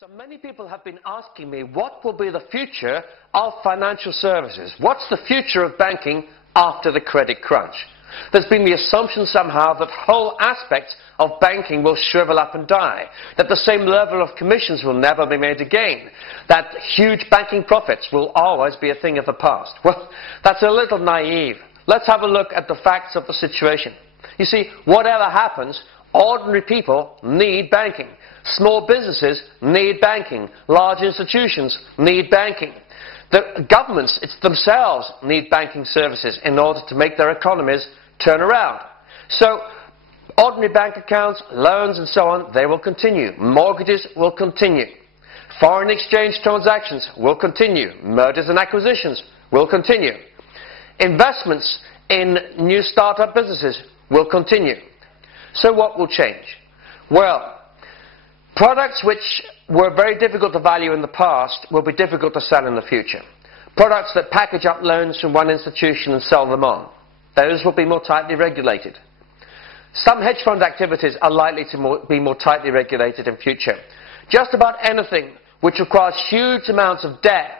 So many people have been asking me, what will be the future of financial services? What's the future of banking after the credit crunch? There's been the assumption somehow that whole aspects of banking will shrivel up and die, that the same level of commissions will never be made again, that huge banking profits will always be a thing of the past. Well, that's a little naive. Let's have a look at the facts of the situation. You see, whatever happens, ordinary people need banking. Small businesses need banking. Large institutions need banking. The governments themselves need banking services in order to make their economies turn around. So, ordinary bank accounts, loans and so on, they will continue. Mortgages will continue. Foreign exchange transactions will continue. Mergers and acquisitions will continue. Investments in new startup businesses will continue. So what will change? Well, products which were very difficult to value in the past will be difficult to sell in the future. Products that package up loans from one institution and sell them on, those will be more tightly regulated. Some hedge fund activities are likely to be more tightly regulated in future. Just about anything which requires huge amounts of debt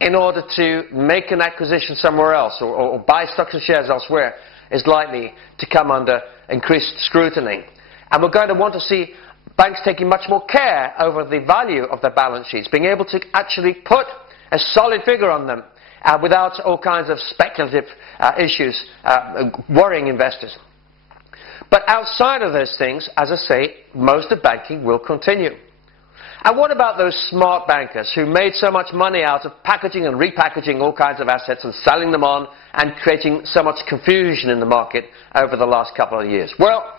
in order to make an acquisition somewhere else or buy stocks and shares elsewhere is likely to come under increased scrutiny. And we're going to want to see banks taking much more care over the value of their balance sheets, being able to actually put a solid figure on them without all kinds of speculative issues worrying investors. But outside of those things, as I say, most of banking will continue. And what about those smart bankers who made so much money out of packaging and repackaging all kinds of assets and selling them on and creating so much confusion in the market over the last couple of years? Well,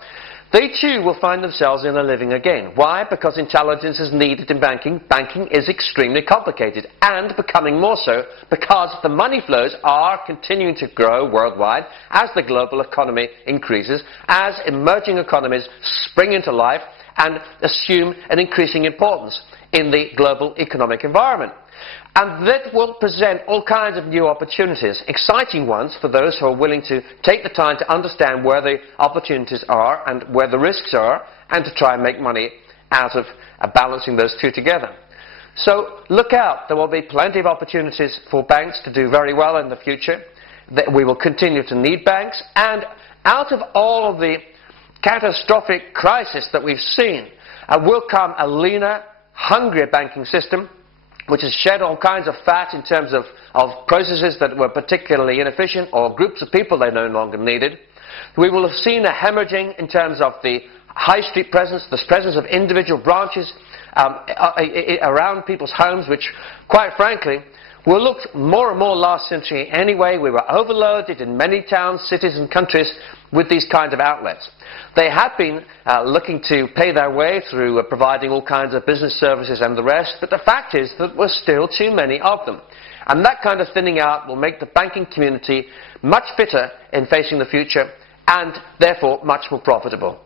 they too will find themselves in a living again. Why? Because intelligence is needed in banking. Banking is extremely complicated and becoming more so because the money flows are continuing to grow worldwide as the global economy increases, as emerging economies spring into life and assume an increasing importance in the global economic environment. And that will present all kinds of new opportunities, exciting ones for those who are willing to take the time to understand where the opportunities are and where the risks are, and to try and make money out of balancing those two together. So look out, there will be plenty of opportunities for banks to do very well in the future. We will continue to need banks, and out of all of the catastrophic crisis that we've seen will come a leaner, hungrier banking system, which has shed all kinds of fat in terms of processes that were particularly inefficient or groups of people they no longer needed. We will have seen a hemorrhaging in terms of the high street presence, the presence of individual branches around people's homes, which, quite frankly, were looked more and more last century anyway. We were overloaded in many towns, cities and countries with these kinds of outlets. They have been looking to pay their way through providing all kinds of business services and the rest, but the fact is that there were still too many of them. And that kind of thinning out will make the banking community much fitter in facing the future and therefore much more profitable.